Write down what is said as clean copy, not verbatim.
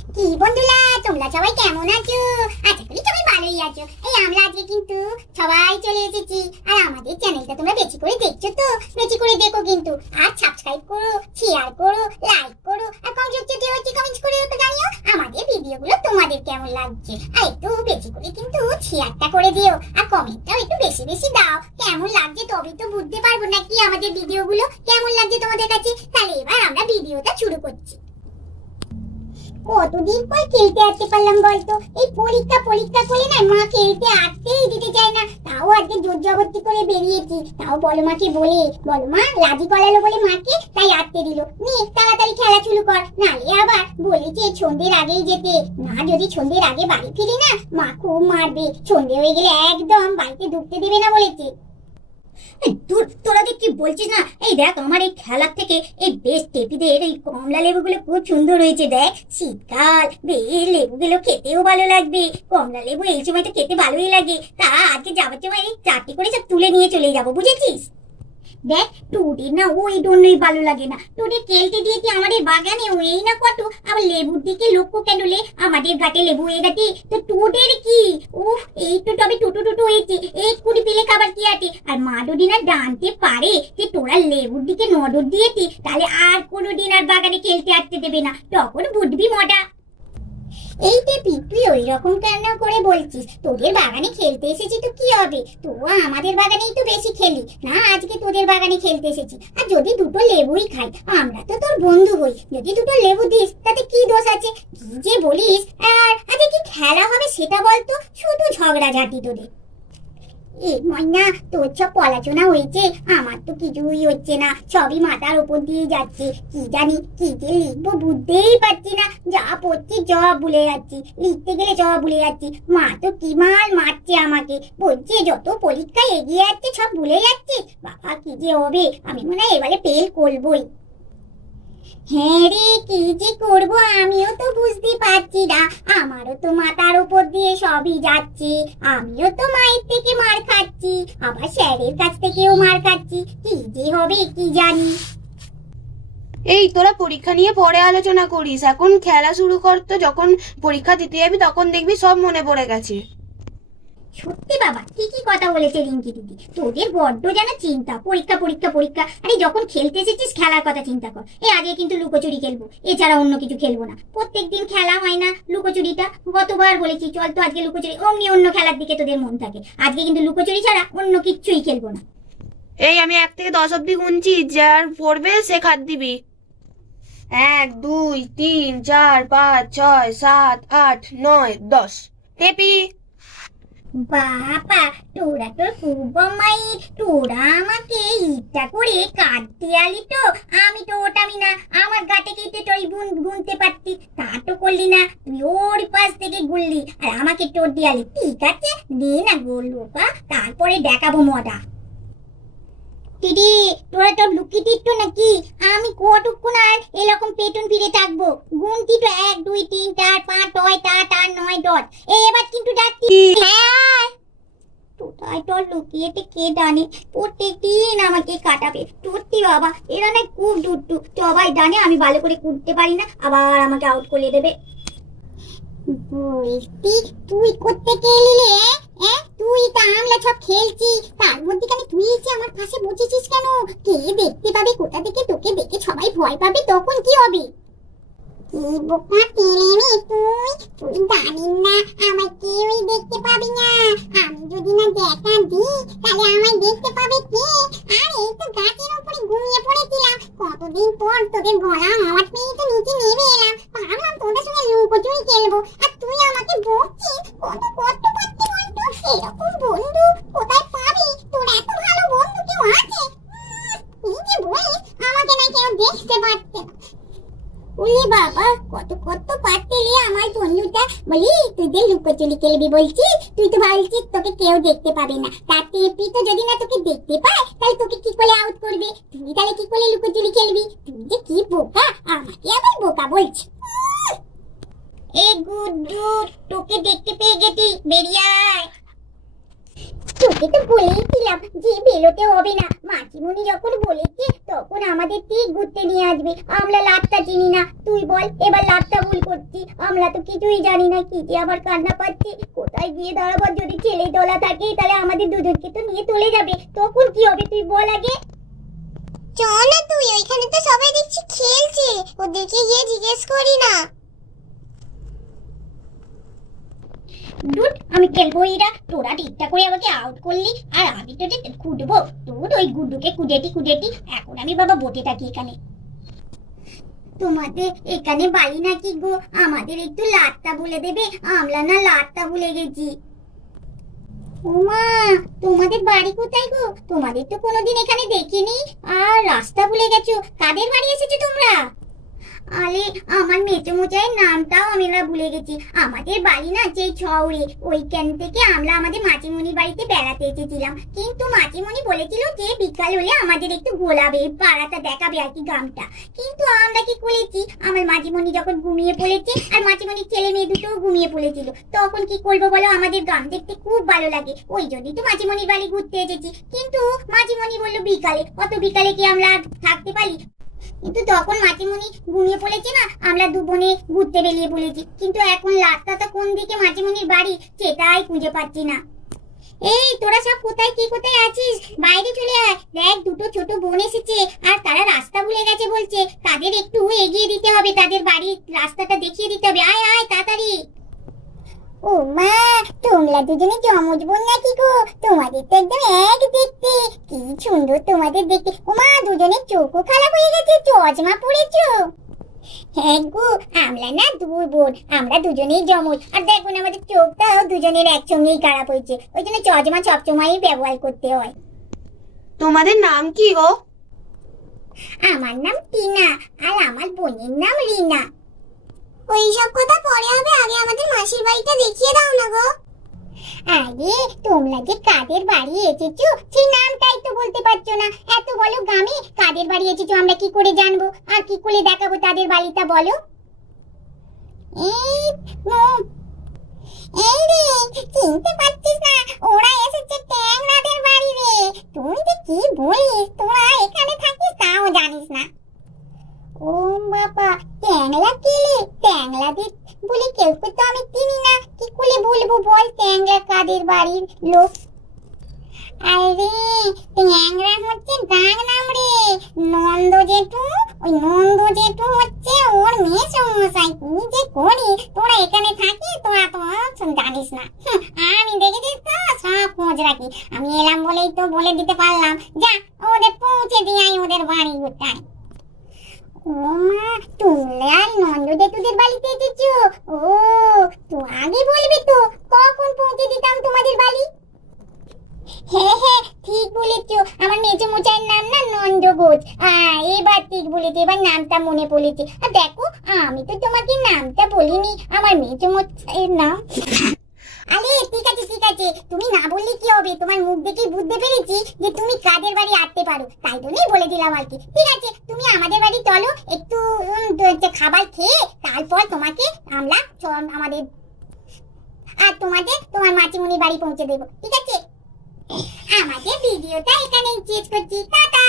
কি বন্ধুরা, তোমরা সবাই কেমন আছো? আশা করি সবাই ভালোই আছো। এই আমরা আজকে কিন্তু সবাই চলে এসেছি। আর আমাদের চ্যানেলটা তোমরা বেশি করে দেখছো তো, বেশি করে দেখো কিন্তু। আর সাবস্ক্রাইব করো, শেয়ার করো, লাইক করো, আর কমেন্টস করে জানিও আমাদের ভিডিওগুলো তোমাদের কেমন লাগছে। আর একটু বেশি করে কিন্তু শেয়ারটা করে দিও, আর কমেন্টটাও একটু বেশি বেশি দাও। কেমন লাগছে তবে তো বুঝতে পারবো নাকি আমাদের ভিডিওগুলো কেমন লাগছে তোমাদের কাছে। তাহলে এবার আমরা ভিডিওটা শুরু করছি। কতদিন পর খেলতে আসতে পারলাম বলতো? এই পরীক্ষা করে না মা খেলতে আসতেই দিতে চায় না। তাও আজকে জোর জবরদস্তি করে বেরিয়েছি। তাও বলো মাকে বলে, বলো মা রাজি করালো বলে মাকে, তাই আসতে দিল। নে তাড়াতাড়ি খেলা শুরু কর, নালে আবার বলেছে সন্ধ্যের আগেই যেতে। না যদি সন্ধ্যের আগে বাড়ি ফিরি না, মা খুব মারবে। সন্ধ্যে হয়ে গেলে একদম বাড়িতে ঢুকতে দেবে না বলেছে। তোরা কি বলছিস না? এই দেখ, আমার এই খেলার থেকে এই বেশ টেপিদের এই কমলা লেবুগুলো খুব সুন্দর হয়েছে। দেখ, শীতকাল বেশ লেবুগুলো খেতেও ভালো লাগবে। কমলা লেবু এই সময় তো খেতে ভালোই লাগে। তা আজকে যাবার সময় এই 4টি করে সব তুলে নিয়ে চলে যাবো, বুঝেছিস? দেখ, তোদের না ওই জন্যই ভালো লাগে না। তোদের খেলতে দিয়েছি আমাদের বাগানে, ওই না কত, আবার লেবুর দিকে লক্ষ্য কেন লে? আমাদের গাছে লেবু হয়ে গেছে, তো তোদের কি? উফ, এই তো তবে টুটু হয়েছে, এই কুড়ি পেলে খাবার কি আছে? আর মা যদি না জানতে পারে যে তোরা লেবুর দিকে নজর দিয়েছি, তাহলে আর কোনোদিন আর বাগানে খেলতে আসতে দেবে না। তখন বুঝবি মজা। এই টেপি, তুই ওই রকম কেন করে বলছিস? তোদের বাগানে খেলতে এসেছি তো কি হবে? তো আমাদের বাগানেই তো বেশি খেলি না, আজকে তোদের বাগানে খেলতে এসেছি। আর যদি দুটো লেবুই খাই, আমরা তো তোর বন্ধু হই, যদি দুটো লেবু দিস তাতে কি দোষ আছে? কি যে বলিস! আর আজকে কি খেলা হবে সেটা বলতো, শুধু ঝগড়াঝাটি তোদের। এই ময়না, তোর সব পড়াশোনা হয়েছে, আমার তো কিছুই হচ্ছে না, সবই মাথার উপর দিয়ে যাচ্ছে। কি জানি কি যে লিখবো বুঝতেই পারছি না। যা পড়ছি সব ভুলে যাচ্ছি, লিখতে গেলে সব ভুলে যাচ্ছি। মা তো কি মাল মারছে আমাকে, বলছে যত পরীক্ষা এগিয়ে যাচ্ছে সব ভুলে যাচ্ছে। বাবা কি যে হবে, আমি মনে হয় এবারে ফেল করবোই। হ্যাঁ রে, কি যে করবো আমিও তো বুঝতে পারছি না। আমারও তো মাথার উপর দিয়ে সবই যাচ্ছে। আমিও তো মায়ের থেকে মার খাচ্ছি, আবার স্যারের কাছ থেকেও মার খাচ্ছি। কি যে হবে কি জানি। এই তোরা পরীক্ষা নিয়ে পরে আলোচনা করিস, এখন খেলা শুরু কর। তো যখন পরীক্ষা দিতে যাবি তখন দেখবি সব মনে পড়ে গেছে। সত্যি বাবা, ঠিকই কথা বলেছে রিঙ্কি দিদি। তোদের বড্ড যেন চিন্তা, পরীক্ষা। আরে যখন খেলতে এসেছিস খেলার কথা চিন্তা কর। আজকে কিন্তু লুকোচুরি খেলবো, এছাড়া অন্য কিছু খেলবো না। প্রত্যেকদিন খেলা হয় না লুকোচুরিটা? গতবার বলেছি চল তো আজকে লুকোচুরি, অমনি অন্য খেলার দিকে তোদের মন থাকে। আজকে কিন্তু লুকোচুরি ছাড়া অন্য কিচ্ছুই খেলবো না। এই আমি 1 থেকে 10 অব্দি গুনছি, যার পড়বে সে খাদ দিবি। 1 2 3 4 5 6 7 8 9 10। টেপি, বাবা তোরা তো খুব মাইর, তোরা আমাকে ইচ্ছা করে কাটতে আলি তো। আমি তো ওটামি না, আমার গাটে কেটে তুই গুনতে পারতি, তা তো করলি না। তুই ওর পাশ থেকে গুনলি আর আমাকে টোর দিয়ালি। ঠিক আছে, দে না গোলবো, তারপরে দেখাবো মজা। দিদি, তোরা তো লুকিয়ে তো নাকি? আমি কতক্ষণ আর এরকম পেটন ফিরে থাকবো? গুনতি তো 1 2 3 4 5 6 7 8 9 10। এবার কিন্তু যাচ্ছি। হ্যাঁ, কোথায় তোর লুকিয়েতে কে জানে? প্রত্যেকদিন আমাকে কাটাবে। সত্যি বাবা, এরা না খুব দুষ্টু। সবাই জানে আমি ভালো করে কুটতে পারি না, আবার আমাকে আউট করে দেবে। বলতি তুই করতে গেলি রে? তুই তা আমরা সব খেলছি, তার মধ্যে কেন তুই এসে আমার পাশে বসেছিস কেন? কে দেখতে পাবে কোথা থেকে? তোকে দেখে সবাই ভয় পাবে, তখন কি হবে? কি বোকা তেলেমি তুই জানিস না আমায় কেউই দেখতে পাবি না। আমি যদি না দেখা দিই তাহলে আমায় দেখতে পাবে কে? আর এই তো গাছের উপরে ঘুমিয়ে পড়েছিলাম, কতদিন পর তোদের গলা আওয়াজ পেয়ে তো নিচে নেমে এলাম। ভাবলাম তোদের সঙ্গে লুকোচুরি খেলবো, আর তুই আমাকে বকছিস। কত কষ্ট পাচ্ছি বলতো, এরকম বন্ধু কোথায় পাবি? তোর এত ভালো বন্ধু কেউ আছে? তুই যে বলিস আমাকে না কেউ দেখতে পাচ্ছে না। ওরে বাবা, কত পারতে রে আমার বন্ধুটা। বলি তুই লুকোচুরি খেলবি বলছিস? তুই তো বলছিস তোকে কেউ দেখতে পাবে না। তার টেপি তো যদি না তোকে দেখতে পায় তাহলে তোকে কি করে আউট করবে? তুই তাহলে কি করে লুকোচুরি খেলবি? তুই যে কি বোকা, আমাকে আবার বোকা বলছিস। এই গুড্ডু, তোকে দেখতে পেয়ে গেছি, বেরিয়ে আয়। তোকে তো বলেইছিলাম যে বেরোতে হবে না। মাসিমণি যখন বলেছে তখন আমাদের ঠিক ঘুরতে নিয়ে আসবে। আমরা লাটটা চিনি না, তুই বল এবার লাটটা ভুল করছি, আমরা তো কিছুই জানি না। কি যে আবার কান্না পাচ্ছি, কোথায় গিয়ে দাঁড়াবো? যদি ছেলে তোলা থাকে তাহলে আমাদের দুজনকে তো নিয়ে চলে যাবে, তখন কি হবে তুই বল আগে। চল না তুই, ওইখানে তো সবাই দেখছি খেলছে, ওদেরকে গিয়ে জিজ্ঞেস করি না। দুধ আমি খেলবোই না, তোরা ঠিকঠাক করে আমাকে আউট করলি আর আমি তো খুঁজবো তোর ওই গুড্ডুকে খুঁজেটি। এখন আমি বাবা বসে থাকি এখানে। তোমাদের এখানে বাড়ি নাকি গো? আমাদের একটু লাটটা বলে দেবে, আমরা না লাটটা ভুলে গেছি। ওমা, তোমাদের বাড়ি কোথায় গো? তোমাদের তো কোনোদিন এখানে দেখিনি, আর রাস্তা ভুলে গেছো। কাদের বাড়ি এসেছো তোমরা? আরে আমার মেচোমশাইয়ের নামটাও আমরা ভুলে গেছি। আমাদের বাড়ি না যেই শহরে, ওইখান থেকে আমরা আমাদের মাচিমণির বাড়িতে বেড়াতে এসেছিলাম। কিন্তু মাচিমণি বলেছিল যে বিকাল হলে আমাদের একটু ঘোরাবে, পাড়াটা দেখাবে আর কি, গ্রামটা। কিন্তু আমরা কি করেছি, আমার মাচিমণি যখন ঘুমিয়ে পড়েছে আর মাচিমণির ছেলে মেয়ে দুটোও ঘুমিয়ে পড়েছিল, তখন কি করবো বলো? আমাদের গ্রাম দেখতে খুব ভালো লাগে, ওই জন্যই তো মাচিমণির বাড়ি ঘুরতে এসেছি। কিন্তু মাচিমণি বললো বিকালে, অত বিকালে কি আমরা আর থাকতে পারি? কিন্তু তখন মাচিমণি ঘুমিয়ে পড়েছে না, আমরা দু বোনে ঘুরতে বেরিয়ে পড়েছি। কিন্তু এখন রাস্তাটা কোন দিকে মাচিমণির বাড়ি সেটাই খুঁজে পাচ্ছি না। এই তোরা সব কোথায় আছিস? বাইরে চলে আয়, দেখ দুটো ছোট বোন এসেছে আর তারা রাস্তা ভুলে গেছে বলছে। তাদের একটু এগিয়ে দিতে হবে, তাদের বাড়ির রাস্তাটা দেখিয়ে দিতে হবে। আয় আয় তাড়াতাড়ি। ও মা, তোমরা দুজনে জমজ বোন নাকি গো? তোমাদের তো একদম এক দেখতে, কি সুন্দর তোমাদের দেখতে। ও মা, দুজনের চোখও খারাপ হয়ে গেছে, চশমা পড়েছো। হ্যাঁ গো, আমরা না দুই বোন, আমরা দুজনেই জমজ। আর দেখুন আমাদের চোখটাও দুজনের একসঙ্গেই খারাপ হয়েছে, ওই জন্য চশমা সবসময়ই ব্যবহার করতে হয়। তোমাদের নাম কি গো? আমার নাম টিনা আর আমার বোনের নাম রিনা। ওইসব কথা পরে হবে, আগে আমাদের মাসির বাড়িটা দেখিয়ে দাও না গো। আরে তোমরা যে কাদের বাড়ি এসেছো সেই নামটাই তো বলতে পারছো না। এত বলো গ্রামে কাদের বাড়ি এসেছো আমরা কি করে জানবো, আর কি করে দেখাবো তাদের বাড়িটা বলো? এই এই রে, চিনতে পারছিস না? ওরা এসেছে ট্যাংরাদের বাড়ি রে। তুই যে কি বলিস, তোরা এখানে থাকিস তাও জানিস না। ও বাবা, ট্যাংলা কেলে? ট্যাংলাদের বলে কেউ তো আমি চিনি না, কি করে বলবো বল ট্যাংলা কাদের বাড়ির লোক? আরে ট্যাংরা হচ্ছে ডাক নাম রে, নন্দ জেঠু। ওই নন্দ জেঠু হচ্ছে ওর মেয়ে সমস্যায়। তুই যে করিস, তোরা এখানে থাকিস, তোরা তো জানিস না। আমি দেখেছিস তো, সব খোঁজ রাখি। আমি এলাম বলেই তো বলে দিতে পারলাম। যা ওদের পৌঁছে দিয়ে আই ওদের বাড়ি কোথায়। ও মা, তুমি আর নন্দ জেঠুদের বাড়িতে এসেছো? ও, তো আগে বলবি তো, কখন পৌঁছে দিতাম তোমাদের বাড়ি। হ্যাঁ হ্যাঁ ঠিক বলেছো, আমার মেজো মশাইয়ের নাম না নন্দ ঘোষ। এবার ঠিক বলেছি, এবার নামটা মনে পড়েছে। আর দেখো আমি তো তোমাকে নামটা বলিনি, আমার মেজো মশাইয়ের নাম। আরে ঠিক আছে, তুমি না বললে কি হবে? তোমার মুখ দেখেই বুঝতে পেরেছি যে তুমি কাদের বাড়ি আসতে পারো, তাই জন্যই বলে দিলাম আর কি। ঠিক আছে, তুমি আমাদের বাড়ি চলো, একটু খাবার খেয়ে তারপর তোমাকে আমরা আমাদের আর তোমার মাচিমণির বাড়ি পৌঁছে দেবো। ঠিক আছে, আমাদের ভিডিওটা এখানেই শেষ করছি, টাটা।